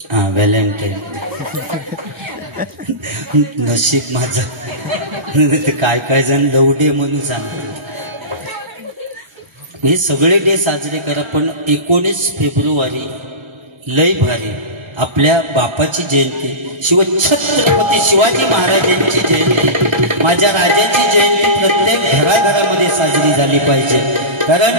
हा व्हॅलेंटाईन नशीब माझा काय काय जण लवडे म्हणून सांगतात. हे सगळे डे साजरे करा, पण 19 फेब्रुवारी लय भारी आपल्या बापाची जयंती, छत्रपती शिवाजी महाराजांची जयंती, माझ्या राजाची जयंती प्रत्येक घराघरामध्ये साजरी झाली पाहिजे. कारण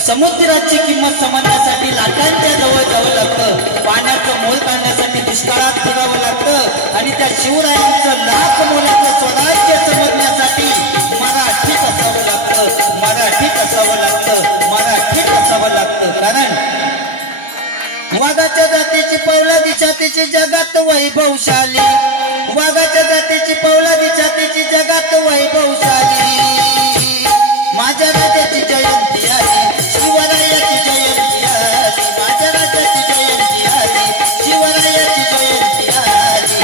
समुद्राची किंमत समजण्यासाठी लाटांच्या जवळ जावं लागतं, पाण्याचं मोल काढण्यासाठी दुष्काळात फिरावं लागतं, आणि त्या शिवरायांचं लाख मोलाचं स्वराज्य समजण्यासाठी मराठीत असावं लागतं, मराठीत असावं लागतं, मराठीत असावं लागतं. कारण वाघाच्या जातीची पौलादी छातीची जगात वैभवशाली, वाघाच्या जातीची पौलादी छातीची जगात वैभवशाली, माझ्या राजाची जयंती आली, शिवरायाची जयंती आली, माझ्या राजाची जयंती आली, शिवरायाची जयंती आली.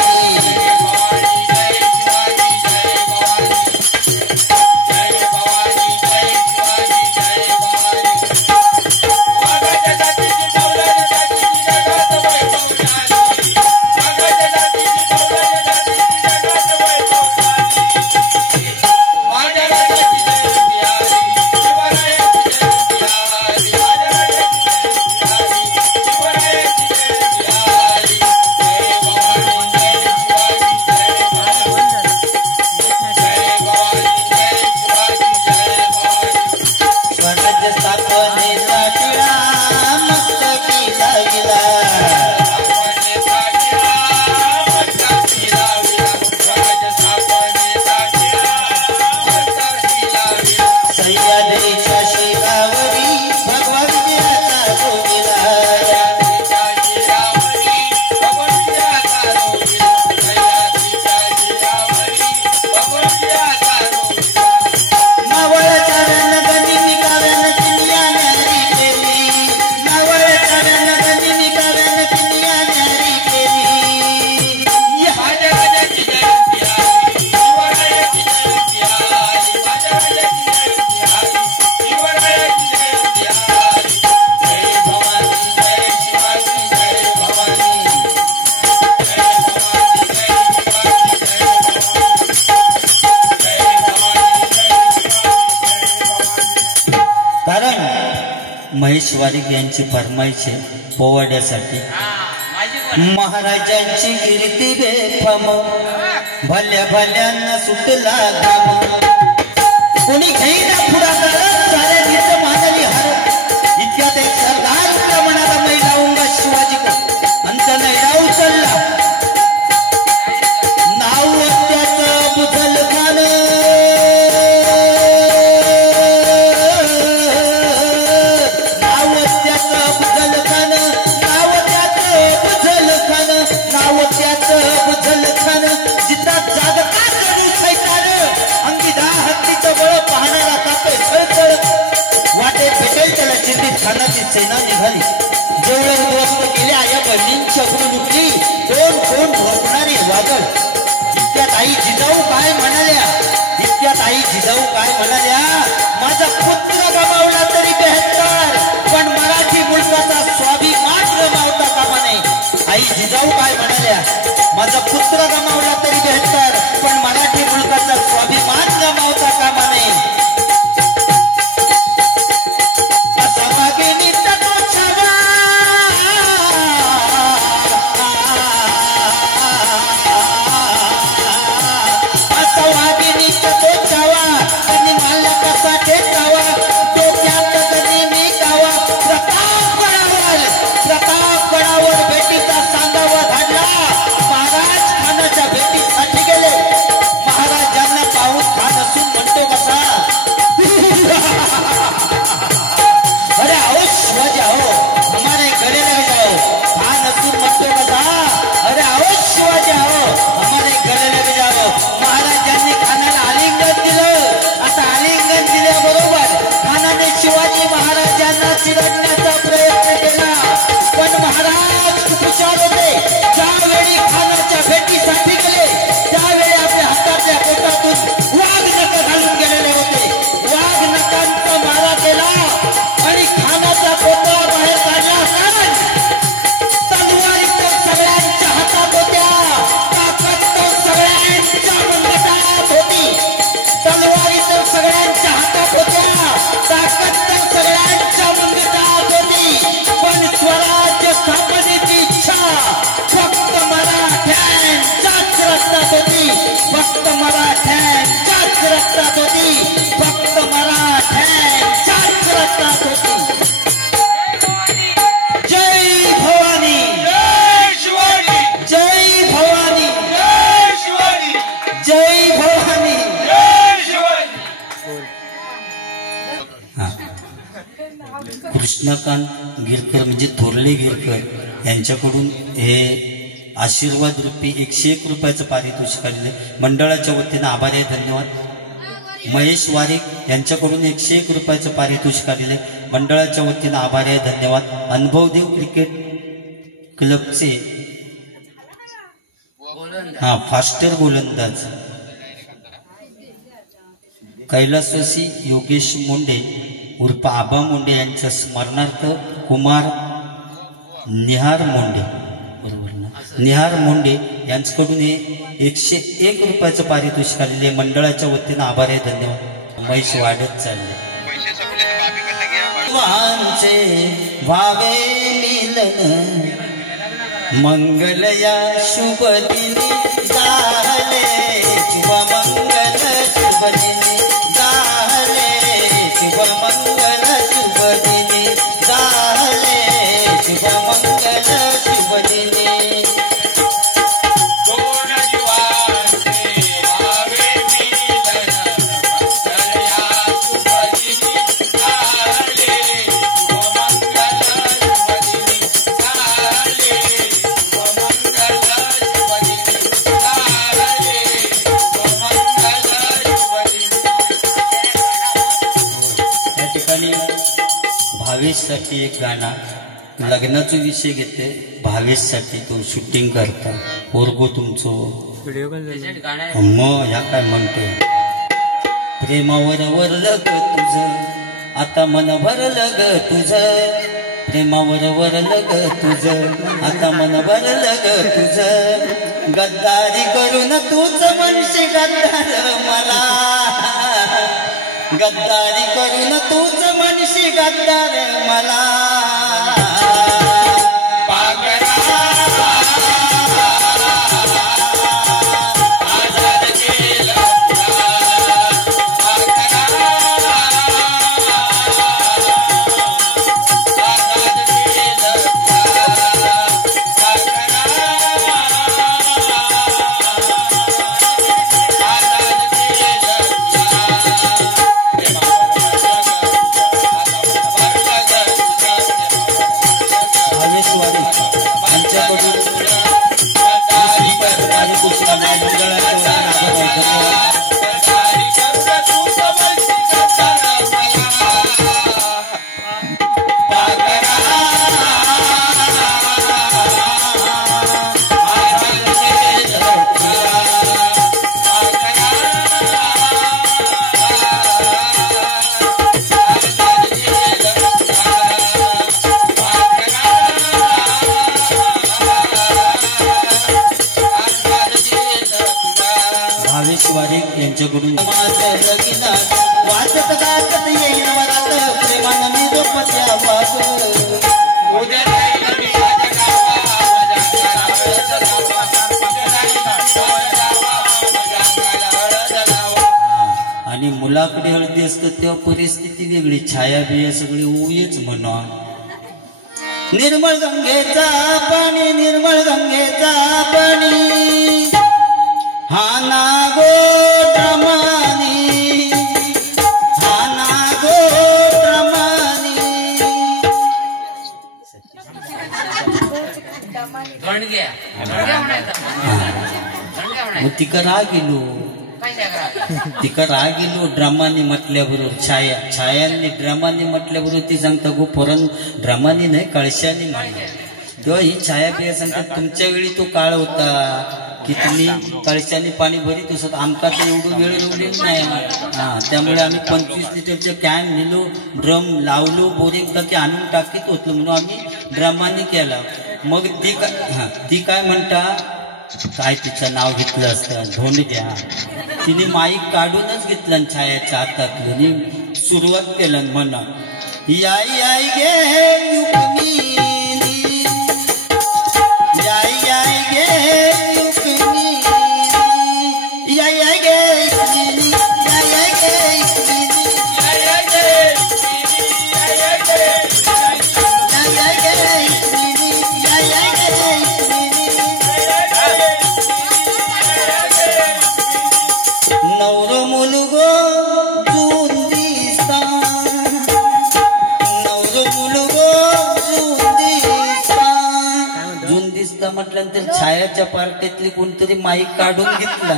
महेश वारिक यांची फरमाईश पोवाड्यासाठी. महाराजांची कीर्ती बेफाम, भल्या भल्यांना सुटला घाम, कोणी घेईना पुढाकार साऱ्या नीत मानवी हार, इतक्यात एक सरदार म्हणाला मै लावूंगा शिवाजी को अंत नाही राहू चालला, नाव त्याचं बुधल खान, खानाची सेना निघाली, जेवढे उद्ध्वस्त केल्या या बहिणींची अग्नी लुटली, कोण कोण भोगणारे वादळ. इतक्यात आई जिजाऊ काय म्हणाल्या, इतक्यात आई जिजाऊ काय म्हणाल्या, माझा पुत्र गमावला तरी बेहत्तर, पण मराठी मुलकाचा स्वाभिमान गमावता कामा नये. आई जिजाऊ काय म्हणाल्या, माझा पुत्र गमावला तरी बेहत्तर, पण मराठी मुलकाचा स्वाभिमान गमावता कामा नये. कृष्णकांत गिरकर म्हणजे थोरले गिरकर यांच्याकडून हे आशीर्वाद रूपी 101 रुपयाचं पारितोषिक आलेले मंडळाच्या वतीनं आभारी आहे, धन्यवाद. महेश वारिक यांच्याकडून 101 रुपयाचं पारितोषिक आलेले मंडळाच्या वतीनं आभारी आहे, धन्यवाद. अनुभवदेव क्रिकेट क्लबचे फास्टर गोलंदाज कैलासवासी योगेश मुंडे उर्फ आबा मुंडे यांच्या स्मरणार्थ कुमार निहार मुंडे, बरोबर ना, निहार मुंडे यांच्याकडून हे 101 रुपयाचं पारितोषिक आलेले मंडळाच्या वतीनं आभार आहे, धन्यवाद. महेश वाढत चालले भावे मिलन मंगल या शुभ दिनी झाले, शुभ मंगल शुभ दिनी झाले, शुभ मंगल शुभ दिनी झाले, शुभ मंगल शुभ दिनी. भावेशसाठी एक गाणं, लग्नाचा विषय घेते, भावेशसाठी तो शूटिंग करता पोरगो तुमचो मग ह्या काय म्हणतोय, प्रेमावर वरलं ग तुझं आता मन भरलं ग तुझं, प्रेमावर वरलं ग तुझं आता मन भरलं ग तुझं, गद्दारी करून तूच म्हणशी गद्दार मला, गद्दारी करून तूच म्हणशी गद्दार मला. यांच्याकडून वाचत गाचत येईल वरात प्रेमानं मी रोपत्या आणि मुलाकडे हळदी असतं तेव्हा परिस्थिती वेगळी, छाया बिया सगळी उयच म्हणा. निर्मळ गंगेचा पाणी, निर्मळ गंगेचा पाणी, हा ना गो रमानी, हा ना गो रमानी. मग तिका राग गेलो, तिका राग गेलो ड्रामानी म्हटल्याबरोबर, छायांनी ड्रामानी म्हटल्याबरोबर ती सांगता गो पोरण ड्रामानी नाही कळशानी म्हणलं. तेव्हा ही छाया बिया सांगतात तुमच्या वेळी तो काळ होता की तुम्ही कळशाने पाणी भरीत असत, आमका तर एवढं वेळ एवढी नाही. त्यामुळे आम्ही 25 लिटरचे कॅन नेलो, ड्रम लावलो, बोरिंग टाकी आणून टाकीत होतो म्हणून आम्ही ड्रमाने केला. मग ती काय म्हणता, काय तिचं नाव घेतलं असतं धोंडग्या, तिने माईक काढूनच घेतलं छायाच्या हातातलं, सुरुवात केलं म्हणा, याई आई गे युकमिनी, याई आई गे युकमिनी, याई आई गे युकमिनी, याई आई गे युकमिनी, याई आई गे युकमिनी, याई आई गे युकमिनी, याई आई गे युकमिनी, याई आई गे युकमिनी. नवरो मुलगो जून दिसा, नवरो मुलगो दिसता म्हटल्यानंतर छायाच्या पार्टीतली कोणतरी माईक काढून घेतला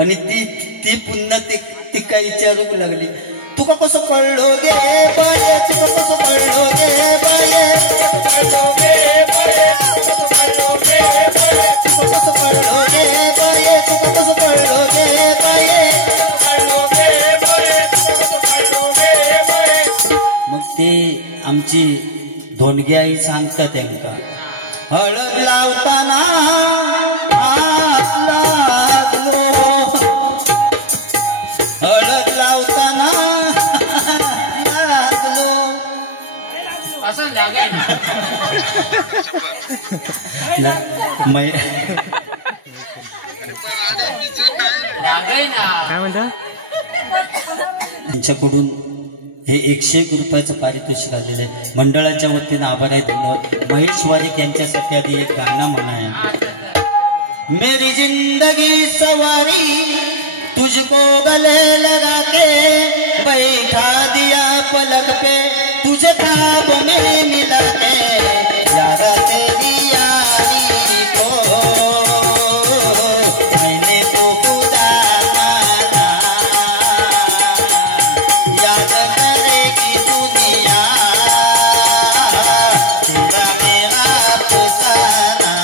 आणि ती ती पुन्हा ती काय विचारूक लागली, तुका कसं कळलो गे बाये, तुका कसं कळलो गे बाये, कळलो गे बाये, कळलो गे बाये, तुका कसं कळलो गे बाये, तुका कसं कळलो गे बाये, कळलो गे बाये, कळलो गे बाये. मग ते आमची धोंडगी आई सांगता त्यांका, हळद लावताना हात लागलो, हळद लावताना लागलो. असं लागाय ना काय म्हणता. त्यांच्याकडून हे 101 रुपयाचं पारितोषिक आलेलं आहे. मंडळाच्या वतीनं आभार आहे, धन्यवाद. महेश वारिक यांच्यासाठी आधी एक गाणं म्हणाय, मेरी जिंदगी सवारी तुझको गले लगा के बैठा दिया पलक पे, तुझे ख्वाब में मिला के यारा तेरी यारी को मैंने तो खुदा माना, याद करेगी दुनिया तेरा मेरा अफसाना.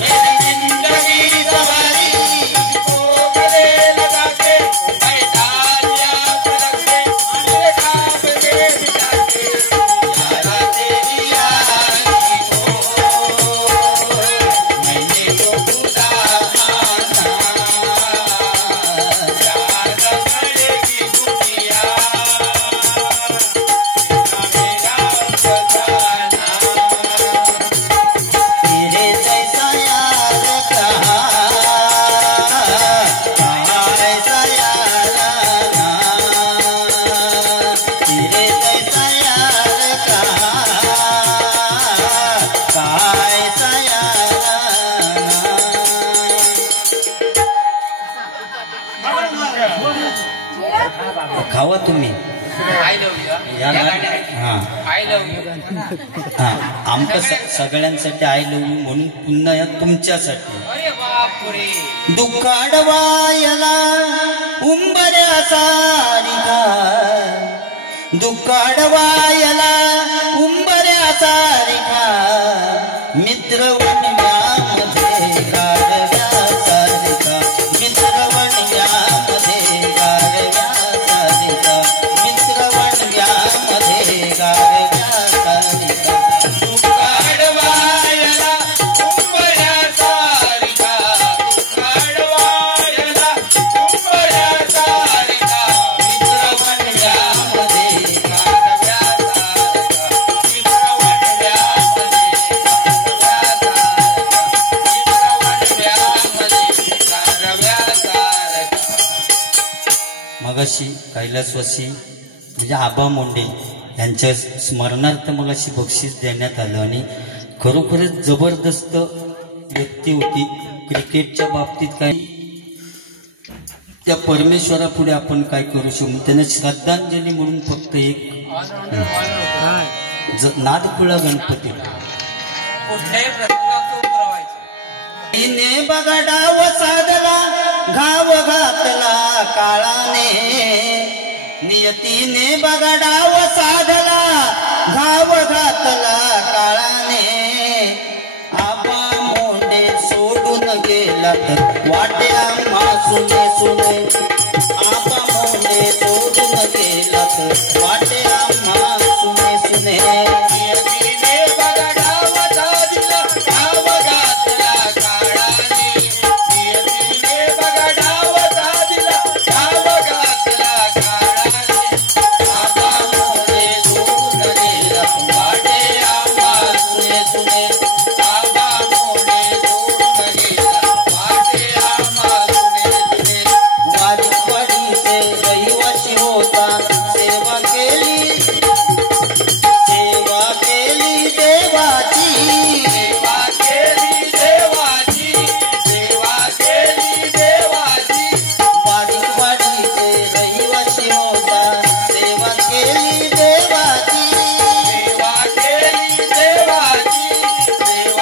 मेरी जिंदगी सवारी तुझको गले लगा के बैठा दिया पलक पे, तुझे ख्वाब में मिला के यारा तेरी यारी को मैंने तो खुदा माना, याद करेगी दुनिया मेरा अफसाना. तेरे जैसा यार कहाँ, कहाँ ऐसा यार आना, तेरे जैसा यार कहाँ, कहाँ ऐसा यार आना. खावा तुम्ही या हा हा आमच्या सगळ्यांसाठी आय लव्ह यू म्हणून पुन्हा या तुमच्यासाठी. दुःखाडवायला उंबऱ्या सारिका, दुःखाडवायला उंबऱ्या सारिका, मित्र वणव्यामध्ये गारव्या सारिका, मित्र वणव्यामध्ये गारव्या सारिका, मित्र वणव्यामध्ये गारव्या सारिका. दुःखाडवायला उंबऱ्या सारिका, दुःखाडवायला उंबऱ्या सारिका, मित्र वणव्यामध्ये गारव्या सारिका, मित्र वणव्यामध्ये मगाशी कैलासवासी म्हणजे आबा मोंडे यांच्या स्मरणार्थ मगाशी बक्षीस देण्यात आलं आणि खरोखरच जबरदस्त व्यक्ती होती. क्रिकेटच्या बाबतीत काही त्या परमेश्वरापुढे आपण काय करू शकतो, त्यांना श्रद्धांजली म्हणून फक्त एक नादखुळा गणपती. तिने बघा डाव साधला घाव घातला काळाने, नियतीने बघा डाव साधला घाव घातला काळाने. आबा मोंडे सोडून गेला तर वाटे आम्हा सुने सुने, आबा मोंडे सोडून गेला तर वाटे आम्हा सुने सुने. नियतीने बघा डाव साधला घाव घातला काळाने, नियतीने बघा डाव साधला घाव घातला काळाने. आबा मोंडे सोडून गेला तर वाटे आम्हा सुने सुने, आबा मोंडे सोडून गेला वाटे आम्हा सुने सुने. वाडीचे रहिवासी होता, सेवा केली, सेवा केली देवाची, सेवा केली देवाची, सेवा केली देवाची. वाडीचे रहिवासी होता, सेवा केली देवाची, सेवा केली देवाची, सेवा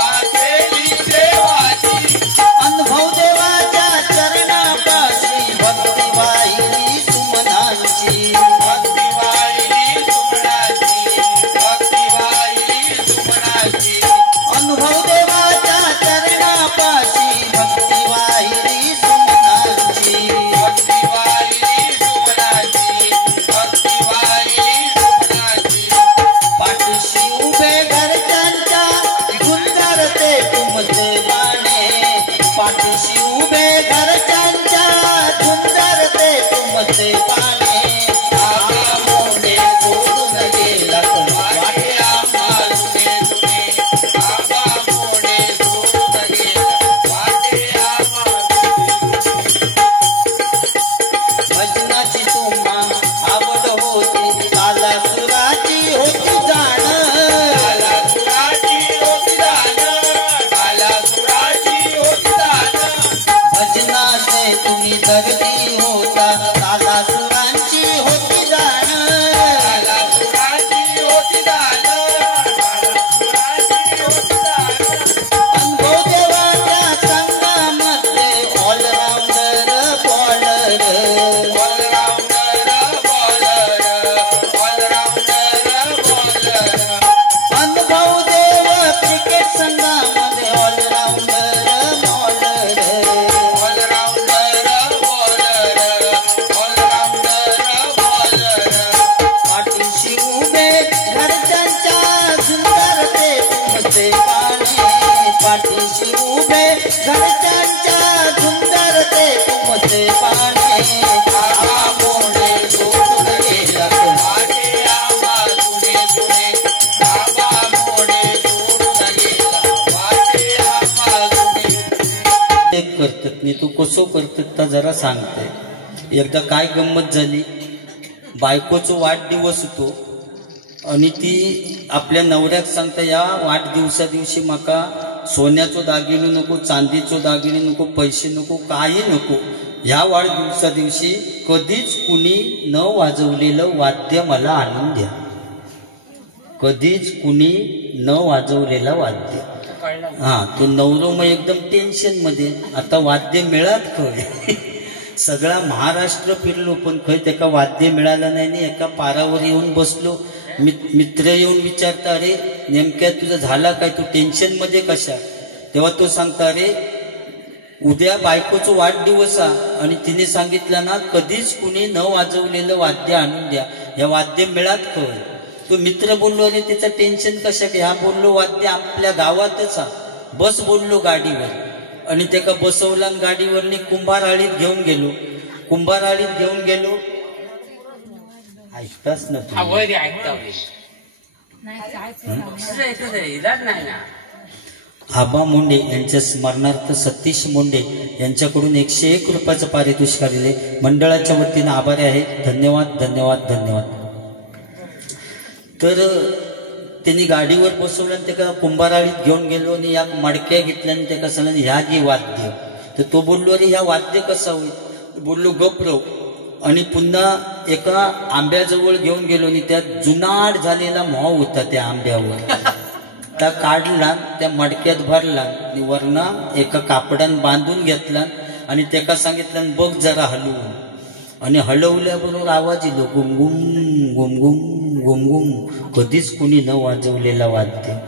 कुमते पाने पाठीशी उभे घरच्यांच्या सुंदर ते कुमते पाने आबा मोडे सोडून गेला माझे आबा तुने तुने आबा मोडे सोडून गेला माझे आबा तुने करतात मी तू कसं करतात तर जरा सांगते एकदा काय गंमत झाली बायकोचा वाढदिवस होतो आणि ती आपल्या नवऱ्याक सांगता या वाढदिवसा दिवशी माका सोन्याचो दागिने नको चांदीचो दागिने नको पैसे नको काही नको या वाढदिवसा दिवशी कधीच कुणी न वाजवलेलं वाद्य मला आणून द्या कधीच कुणी न वाजवलेला वाद्य हा तो नवरो मग एकदम टेन्शन मध्ये आता वाद्य मिळत खय सगळा महाराष्ट्र फिरलो पण खय त्याका वाद्य मिळालं नाही आणि एका पारावर येऊन बसलो मित्र येऊन विचारता अरे नेमक्या तुझं झाला काय तू टेन्शन मध्ये कशा तेव्हा तो सांगता अरे उद्या बायकोचा वाढदिवस आणि तिने सांगितलं ना कधीच कुणी न वाजवलेलं वाद्य आणून द्या या वाद्य मिळत खय तो मित्र बोललो अरे त्याचं टेन्शन कशा ह्या बोललो वाद्य आपल्या गावातच बस बोललो गाडीवर आणि त्याका बसवला गाडीवरनी कुंभारआळीत घेऊन गेलो ऐकताच ना आबा मुंडे यांच्या स्मरणार्थ सतीश मुंडे यांच्याकडून 101 रुपयाचं पारितोषिक आलेले मंडळाच्या वतीने आभारी आहे धन्यवाद धन्यवाद धन्यवाद तर त्यांनी गाडीवर बसवलं आणि त्याला कुंभाराळीत घेऊन गेलो आणि या मडक्या घेतल्या आणि त्याला सांगितलं ह्या घे वाद्य तर तो बोललो अरे ह्या वाद्य कसा होईल बोललो गपरव आणि पुन्हा एका आंब्याजवळ घेऊन गेलो आणि त्यात जुनाट झालेला मोह होता त्या आंब्यावर त्या काढला त्या मडक्यात भरला आणि वरना एका कापडान बांधून घेतला आणि त्याला सांगितलं बघ जरा हलवून आणि हलवल्याबरोबर आवाज येतो गुमगुम गुमगुम गुमगुम कधीच कुणी न वाजवलेला वाद्य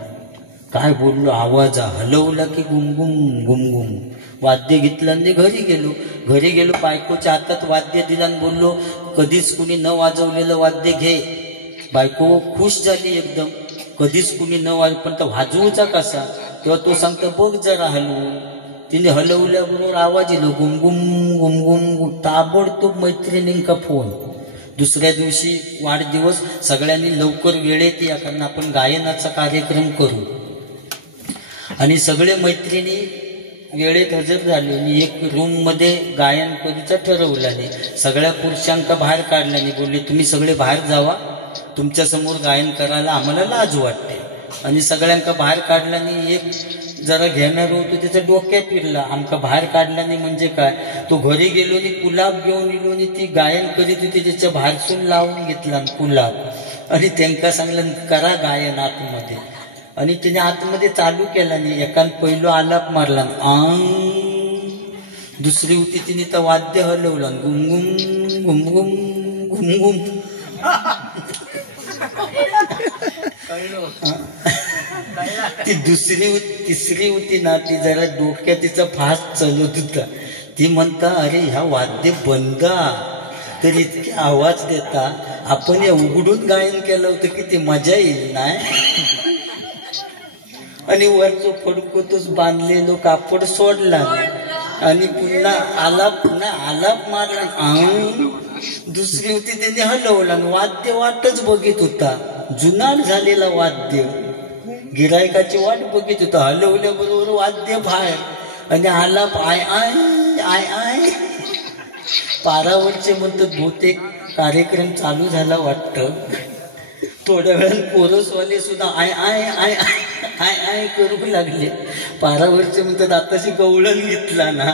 काय बोललो आवाज हलवला की गुमगुम गुमगुम वाद्य घेतलं आणि घरी गेलो बायकोच्या हातात वाद्य दिला आणि बोललो कधीच कुणी न वाजवलेलं वाद्य घे बायको खुश झाली एकदम कधीच कुणी न पण तो वाजवूचा कसा तेव्हा तो सांगतो बघ जरा हलवून तिने हलवल्याबरोबर आवाज येलो गुमगुम गुमगुम ताबडतोब मैत्रिणींका फोन दुसऱ्या दिवशी वाढदिवस सगळ्यांनी लवकर वेळेत या कारण आपण गायनाचा कार्यक्रम करू आणि सगळे मैत्रिणी वेळेत हजर झाले आणि एक रूम मध्ये गायन करूचं ठरवल्याने सगळ्या पुरुषांका बाहेर काढल्याने बोलले तुम्ही सगळे बाहेर जावा तुमच्या समोर गायन करायला आम्हाला लाज वाटते आणि सगळ्यांका बाहेर काढल्याने एक जरा घेणार होतो त्याचा डोक्यात फिरला आमका बाहेर काढल्याने म्हणजे काय तो घरी गेलो आणि कुलाब घेऊन गेलो आणि ती गायन करीत होती त्याच्या बाहेरसून लावून घेतला कुलाब आणि त्यांना सांगलं करा गायन आतमध्ये आणि त्याने आतमध्ये चालू केला नाही एकान पहिलो आलाप मारला दुसरी होती तिने तर वाद्य हलवलं गुमगुम गुमगुम गुमगुम ती तिसरी होती ना ती जरा डोक्यात तिचा फास्ट चालत होता ती म्हणता अरे ह्या वाद्य बंद तर इतके आवाज देता आपण या उघडून गायन केलं होतं किती मजा येईल नाही आणि वरचो फडकोतच बांधलेलो कापड सोडला आणि पुन्हा आलाप मारला दुसरी होती त्याने हलवला वाद्य वाटच बघित होता जुनाट झालेला वाद्य गिरायकाची वाट बघित होता हलवल्याबरोबर वाद्य बाहेर आणि आलाप आय आय आय आय पारावरचे म्हणतात बहुतेक कार्यक्रम चालू झाला वाटतं थोड्या वेळात कोरसवाले सुद्धा I I I I I करू लागले पारावरचे म्हणतात आताशी गवळण घेतला ना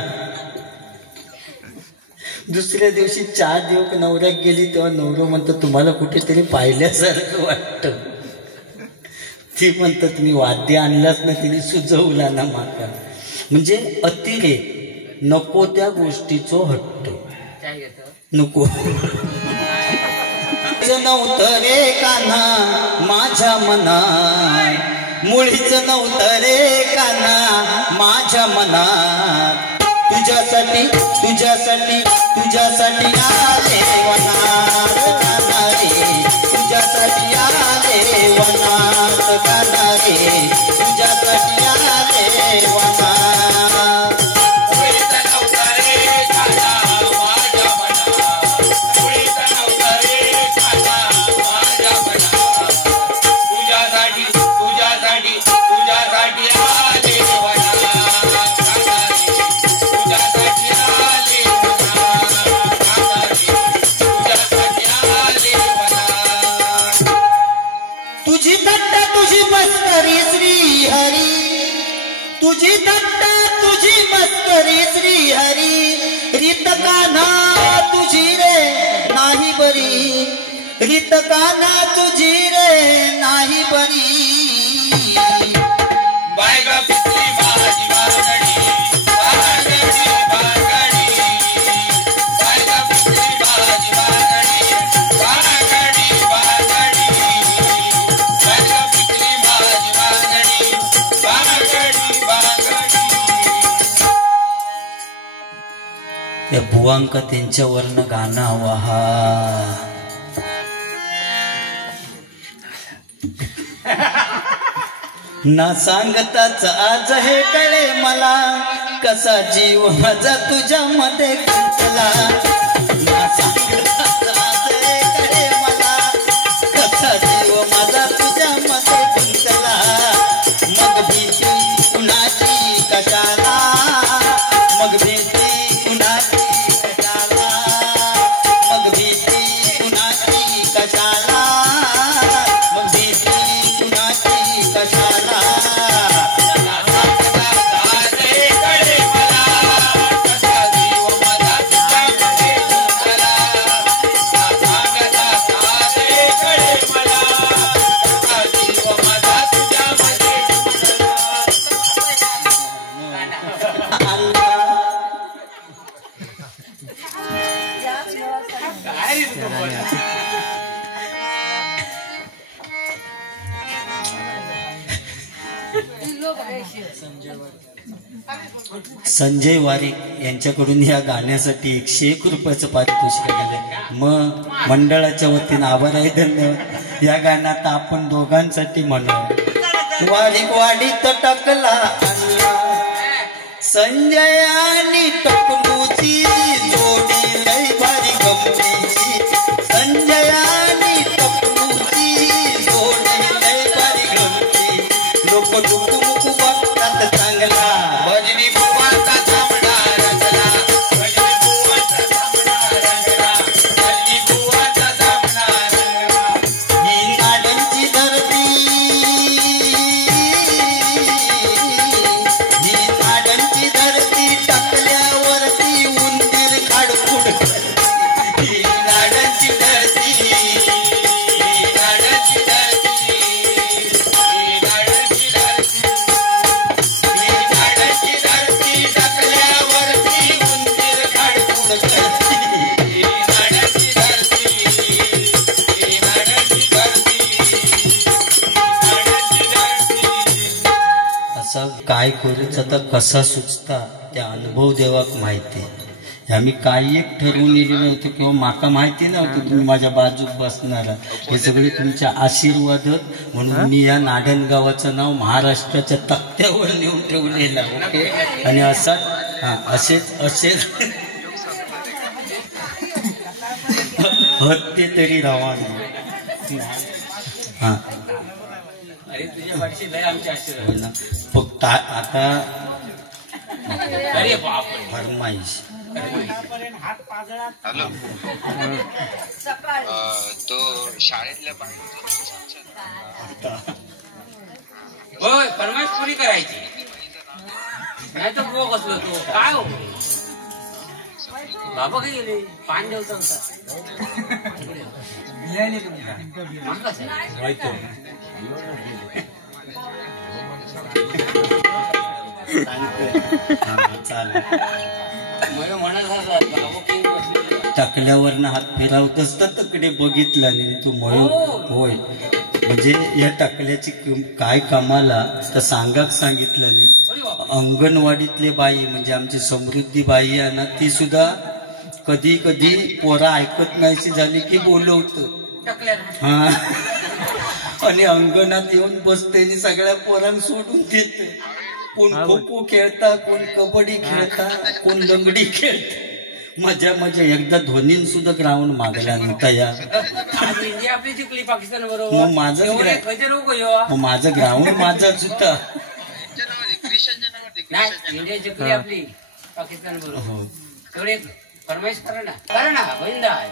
दुसऱ्या दिवशी चहा देऊ नवऱ्याक गेली तेव्हा नवरो म्हणतात तुम्हाला कुठेतरी पाहिल्यासारखं वाटतं ती म्हणतात मी वाद्य आणलाच ना तिने सुचवला ना माका म्हणजे अतिरेक नको त्या गोष्टीचो हट्ट नको नव्हतं रे कान्हा माझ्या मनात मुळीच नव्हतं रे कान्हा माझ्या मनात तुझ्यासाठी आले वनात कान्हा रे तुझ्यासाठी आले वनात कान्हा रे तुझ्या तुझी थट्टा तुझी मस्करी श्री हरी रीत कान्हा तुझी रे नाही बरी रीत कान्हा तुझी रे नाही बरी बायगा पितली भाजी बागडी बागडी बागडी बायगा पितली भाजी बागडी बागडी बागडी बायगा पितली भाजी बागडी बागडी बागडी त्या बुवांका त्यांच्यावरनं गाणं वाहा ना सांगताच आज हे कळे मला कसा जीव माझा तुझ्या मध्ये गुंतला ना सांगताच आज हे कळे मला कसा जीव माझा तुझ्या मध्ये गुंतला मग भीती कुणाची कशाला मग भीती कुणाची कशाला मग भीती कुणाची कशाला मग भीती कुणाची कशाला संजय वारीक यांच्याकडून या गाण्यासाठी 101 रुपयाचं पारितोषिक दिले मग मंडळाच्या वतीनं आभार आहे धन्यवाद या गाण्यात आपण दोघांसाठी म्हणू वारीक वाडीत टाकला आणला संजय आणि टकलूची जोडी लई भारी गमतीची संजय आणि टकलूची जोडी लई भारी गमती लोक डुकू बघतात चांगला भजनी बुवाचा चामडा रंगला भजनी बुवाचा चामडा रंगला भजनी बुवाचा चामडा रंगला ही नाड्यांची धरती ही नाड्यांची धरती टाकल्यावरती उंदीर खाडखुड ही नाड्यांची धरती ही नाड्यांची धरती ही नाड्यांची धरती ही नाड्यांची धरती टाकल्यावरती उंदीर खाडखुड करती ही नाड्यांची धरती ही नाड्यांची धरती ही नाड्यांची धरती असं काय करूच आता कसा सुचता त्या अनुभव देवाक माहिती आम्ही काही एक ठरवून येले नव्हतं किंवा माका माहिती नव्हतं तुम्ही माझ्या बाजूक बसणार हे सगळे तुमच्या आशीर्वाद म्हणून मी या नाडण गावाचं नाव महाराष्ट्राच्या तख्त्यावर नेऊन ठेवलेलं ओके आणि असाच असेच हत्ते तरी राहा हा अरे तुझ्या वाटशी लय आमची आशीर्वाद फक्त आता अरे बाप फरमाईश हॅलो तो शाळेतल्या होय फरमाईश पुरी करायची नाही तर बुवा कसलो तो काय हो बाबा काही गेले पान देवता होता टाकल्यावरनं हात फिरवत असता तकडे बघितला नाही तू मळू होय म्हणजे या टाकल्याची काय कामाला तर सांगाक सांगितलं नाही अंगणवाडीतले बाई म्हणजे आमची समृद्धी बाई आहे ना ती सुद्धा कधी कधी पोरा ऐकत नाहीशी झाली की बोलवत हा आणि अंगणात येऊन बसते आणि सगळ्या पोरांना सोडून देते कोण खो खो खेळता कोण कबड्डी खेळता कोण लंगडी खेळता मजा मजा एकदा धोनीन सुद्धा ग्राउंड मागला नव्हता या आपली जिंकली पाकिस्तान मग बरोबर माझं ग्राउंड माझाच होता इंडिया जिंकली आपली पाकिस्तान बरोबर तेवढे फरमाईश करा ना बंद आहे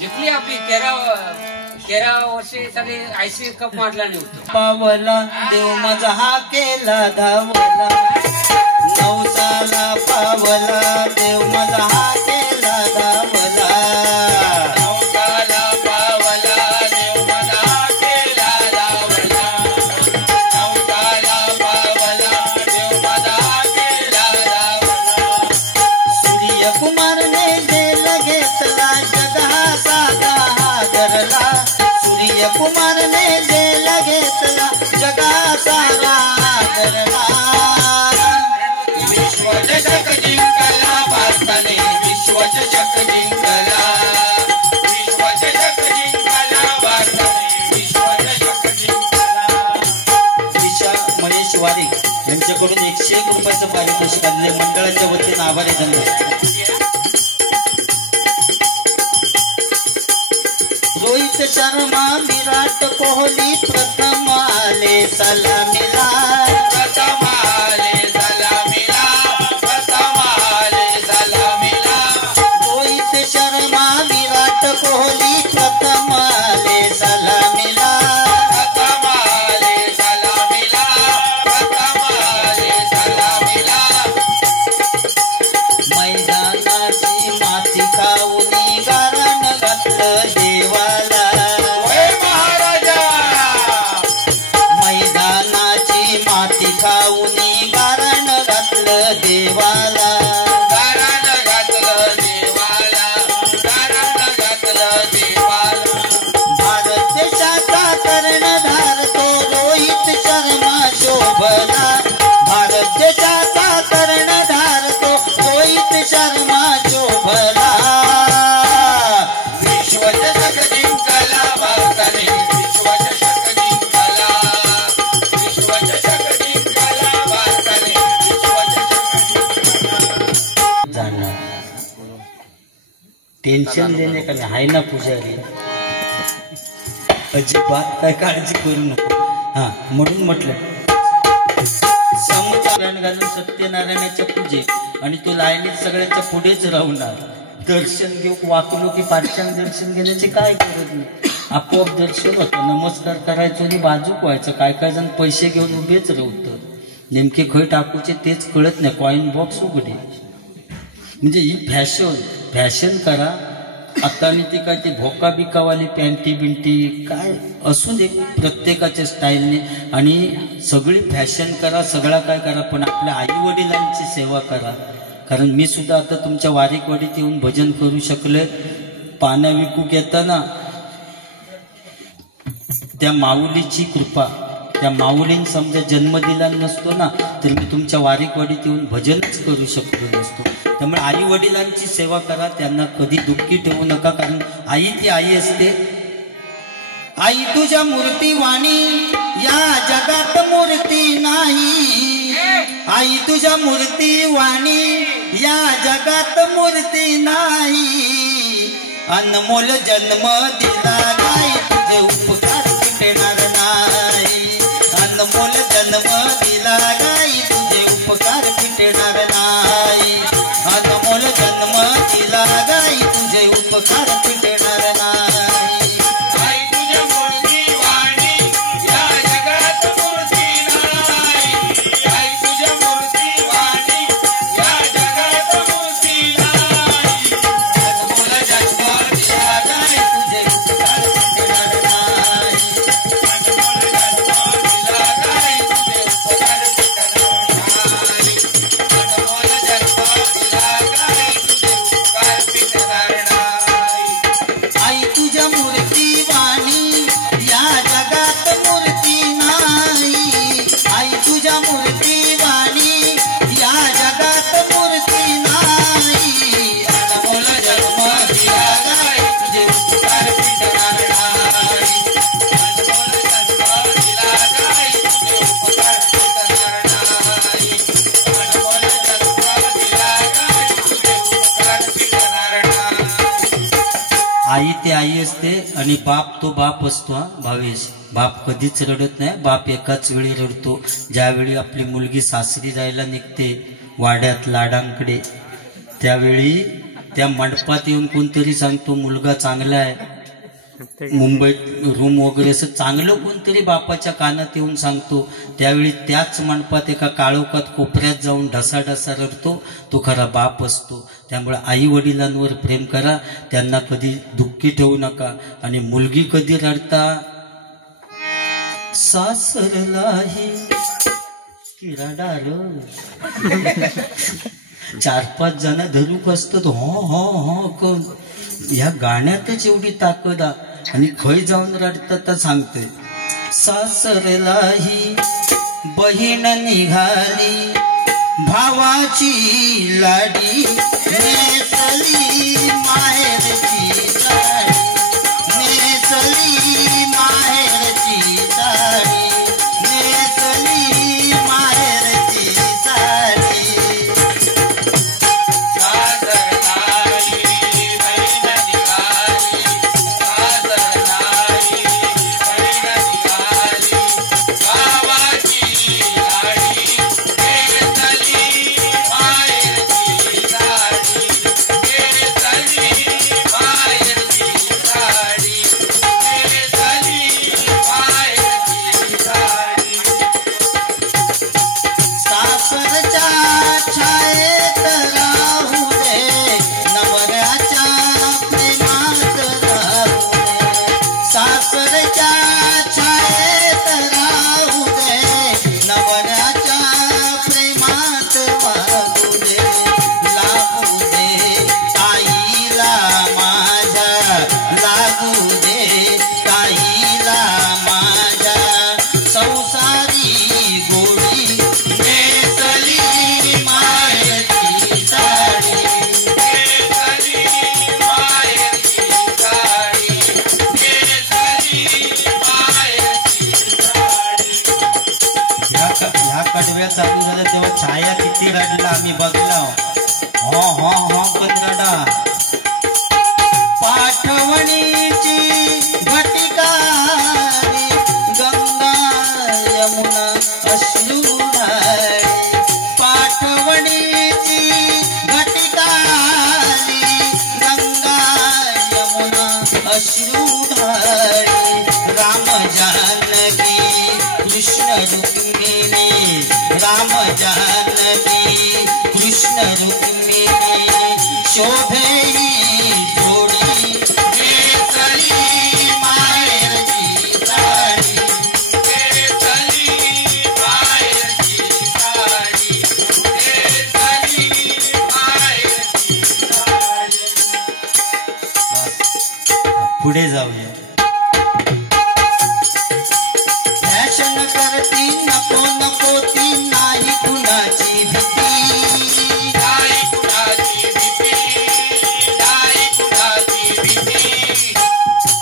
जिंकली आपली 13 13 वर्षे साली ICC कप मारला नव्हतो. पावला देव माझा हा केला धावला, नवसाला पावला देव माझा हा केला धावला, नवसाला पावला देव माझा हा केला धावला, नवसाला पावला देव माझा हा केला धावला. सूर्यकुमारने जेल घेतला जग हा साधा हा धरला, सूर्यकुमारने जेल घेतला जगा सारा धरला. विश्वचषक जिंकला भारताने, विश्वचषक जिंकला, विश्वचषक जिंकला भारताने, विश्वचषक जिंकला. दिशा महेश वारे यांच्याकडून 101 रुपयाचं पारितोषिक आणले. मंडळाच्या वतीनं आभारी धन्यवाद. रोहित शर्मा विराट कोहली प्रथम आले सलामीला, प्रथम आले सलामीला, प्रथम आले सलामीला, रोहित शर्मा विराट कोहली प्रथम आले सलामीला, प्रथम आले सलामीला, प्रथम आले सलामीला. मैदानाची माती खाऊनी गारण घातलं देवाला, ओय महाराजा, मैदानाची माती खाऊनी गारण घातलं देवाला, गारण घातलं देवाला, गारण घातलं देवाला. भारत देशाचा कर्णधार तो रोहित शर्मा शोभला, भारत देशाचा कर्णधार तो रोहित शर्मा शोभला. विश्वचषक जिंकला भारताने, विश्वचषक जिंकला, विश्वचषक जिंकला भारताने, विश्वचषक जिंकला. जाणार टेन्शन देणे का नाही, हाय ना पुजारी, अजिबात काय काळजी करू नको. हा म्हणून म्हटलं समुद्रान घालून सत्यनारायणाच्या पूजे आणि तो लाईनीत सगळ्यांच्या पुढेच राहणार. दर्शन घेऊ वाकलो की पाठशांग दर्शन घेण्याची काय गरज नाही, आपोआप दर्शन होतं. नमस्कार करायचो आणि बाजूक व्हायचं. काय काय जण पैसे घेऊन उभेच राहतं, नेमके खय टाकूचे तेच कळत नाही. कॉईन बॉक्स उघडे म्हणजे ही फॅशन करा. आता आणि ती काय ती भोका बिकावाली पॅन्टी बिंटी काय असू दे प्रत्येकाच्या स्टाईलने, आणि सगळी फॅशन करा, सगळा काय करा, पण आपल्या आई वडिलांची सेवा करा. कारण मी सुद्धा आता तुमच्या वारीकवाडीत येऊन भजन करू शकले. पानं विकूक येताना त्या माऊलीची कृपा, त्या माऊलीन समजा जन्म दिला नसतो ना तर मी तुमच्या वारीकवाडीत येऊन भजनच करू शकलो नसतो. त्यामुळे आई वडिलांची सेवा करा, त्यांना कधी दुःखी ठेवू नका. कारण आई ती आई असते. आई तुझ्या मूर्ती वाणी या जगात मूर्ती नाही, आई तुझ्या मूर्ती वाणी या जगात मूर्ती नाही. अनमोल जन्म दिला गाई तुझे उपकार फिटणार नाही, अनमोल जन्म दिला गाई तुझे उपकार फिटणार नाही, अनमोल जन्म दिला गाई तुझे उपकार फिटणार नाही. आई तुझ्या मूर्ती वाणी या जगात मूर्ती नाही, आई तुझ्या मूर्ती वाणी या जगात मूर्ती नाही. अनमोल जन्म दिला गाई तुझे उपकार फिटणार नाही, अनमोल जन्म दिला गाई तुझे उपकार फिटणार नाही, अनमोल जन्म दिला गाई तुझे उपकार फिटणार नाही. आई तुझ्या मूर्ती वाणी या जगात मूर्ती नाही, आई तुझ्या मूर्ती वाणी या जगात मूर्ती नाही. अनमोल जन्म दिला गाई तुझे उपकार फिटणार नाही, अनमोल जन्म दिला गाई तुझे उपकार फिटणार नाही, अनमोल जन्म दिला गाई तुझे उपकार फिटणार नाही. आई ते आई असते आणि बाप तो बाप असतो. हा भावेश, बाप कधीच रडत नाही. बाप एकाच वेळी रडतो ज्यावेळी आपली मुलगी सासरी जायला निघते वाड्यात लाडांकडे. त्यावेळी त्या मंडपात येऊन कोणतरी सांगतो मुलगा चांगला आहे, मुंबईत रूम वगैरे असं चांगलं कोणतरी बापाच्या कानात येऊन सांगतो, त्यावेळी त्याच मंडपात एका काळोखात कोपऱ्यात जाऊन ढसाढसा रडतो, तो खरा बाप असतो. त्यामुळे आई वडिलांवर प्रेम करा, त्यांना कधी दुःखी ठेवू नका. आणि मुलगी कधी रडता, सासरलाही किराडार 4-5 जण धरूक असतात, हो हो हो कोण. या गाण्यातच एवढी ताकद आहे. आणि खय जाऊन रडतात तर सांगते, सासरलाही बहीण निघाली भावाची लाडी, नेसली माहेरची साडी, नेसली माहेरची साडी, नेसली माहेरची साडी. चालू झालं तेव्हा छाया किती रडला आम्ही बघला. हो हो हो पण रडा. पाठवणीची घटिकाली गंगा यमुना अश्रू ढाळी, पाठवणीची घटिकाली गंगा यमुना अश्रू ढाळी. राम जानकी कृष्ण रुक्मिणी, राम जानकी कृष्ण रुक्मिणी, शोभे ही जोडी, नेसली माहेरची साडी, नेसली माहेरची साडी, नेसली माहेरची साडी. पुढे जाऊया. फॅशन करती नको नको ती, नाही कुणाची भीती, नाही कुणाची भीती, नाही कुणाची भीती.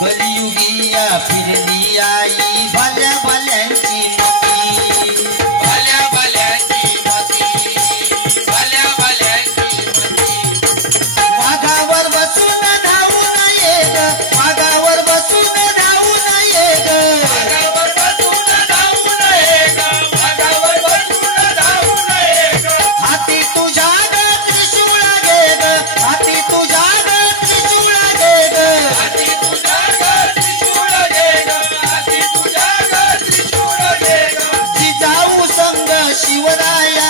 कलियुगी या फिरली आई भल्या भल्यांची मती, भल्या भल्यांची मती, भल्या भल्यांची मती. वाघावर बसून धावून ये ग, वाघावर बसून धावून ये ग, वाघावर बसून धावून ये ग, वाघावर बसून धावून ये ग. हाती तुझ्या ग त्रिशूळ घे ग, हाती तुझ्या ग त्रिशूळ घे ग, हाती तुझ्या ग त्रिशूळ घे ग, हाती तुझ्या ग त्रिशूळ घे ग. जिजाऊ संग शिवराया